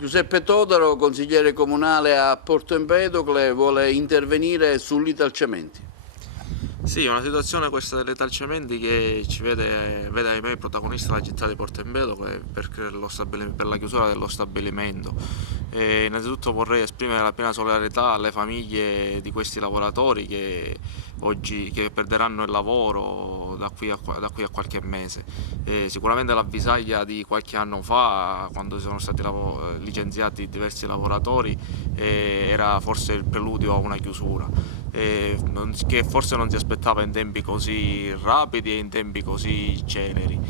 Giuseppe Todaro, consigliere comunale a Porto Empedocle, vuole intervenire sull'Italcementi. Sì, è una situazione questa delle talciamenti che vede ahimè protagonista la città di Porto Empedocle per la chiusura dello stabilimento. Innanzitutto vorrei esprimere la piena solidarietà alle famiglie di questi lavoratori che oggi perderanno il lavoro da qui a qualche mese. Sicuramente l'avvisaglia di qualche anno fa, quando sono stati licenziati diversi lavoratori, era forse il preludio a una chiusura, che forse non si aspettava in tempi così rapidi e in tempi così celeri.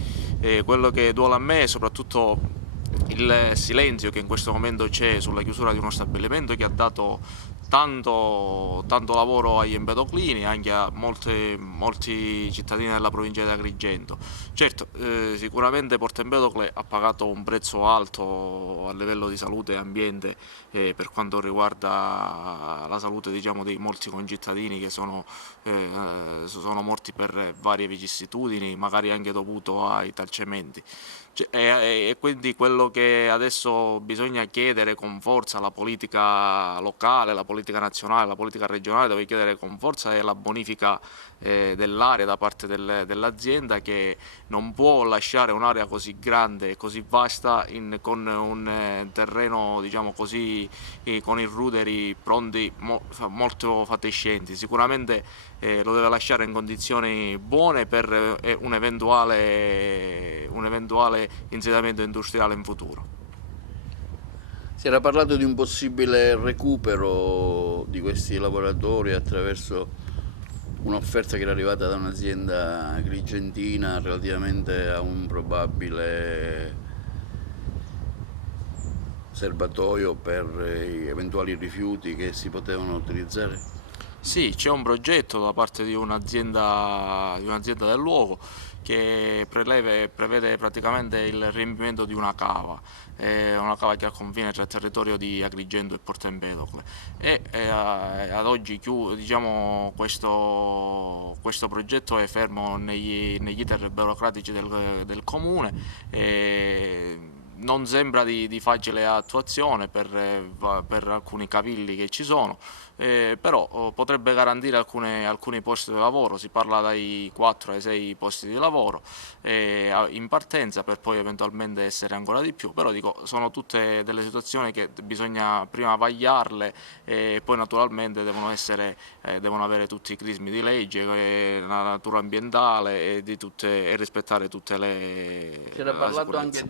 Quello che duole a me è soprattutto il silenzio che in questo momento c'è sulla chiusura di uno stabilimento che ha dato tanto lavoro agli empedoclini e anche a molti cittadini della provincia di Agrigento. Certo, sicuramente Porto Empedocle ha pagato un prezzo alto a livello di salute e ambiente, per quanto riguarda la salute, diciamo, di molti concittadini che sono morti per varie vicissitudini, magari anche dovuto ai talcementi. E quindi quello che adesso bisogna chiedere con forza alla politica locale, alla politica nazionale, alla politica regionale, deve chiedere con forza è la bonifica dell'area da parte dell'azienda, che non può lasciare un'area così grande e così vasta con un terreno, diciamo così, con i ruderi pronti molto fatiscenti. Sicuramente lo deve lasciare in condizioni buone per un eventuale insediamento industriale in futuro. Si era parlato di un possibile recupero di questi lavoratori attraverso un'offerta che era arrivata da un'azienda agrigentina relativamente a un probabile serbatoio per eventuali rifiuti che si potevano utilizzare. Sì, c'è un progetto da parte di un'azienda del luogo che prevede praticamente il riempimento di una cava che ha confine tra il territorio di Agrigento e Porto Empedocle. Ad oggi diciamo, questo progetto è fermo negli iter burocratici del comune. Non sembra di facile attuazione per alcuni cavilli che ci sono, però potrebbe garantire alcuni posti di lavoro. Si parla dai 4 ai 6 posti di lavoro in partenza, per poi eventualmente essere ancora di più. Però dico, sono tutte delle situazioni che bisogna prima vagliarle, e poi naturalmente devono avere tutti i crismi di legge, la natura ambientale e rispettare tutte Si era la parlato anche sicurezza.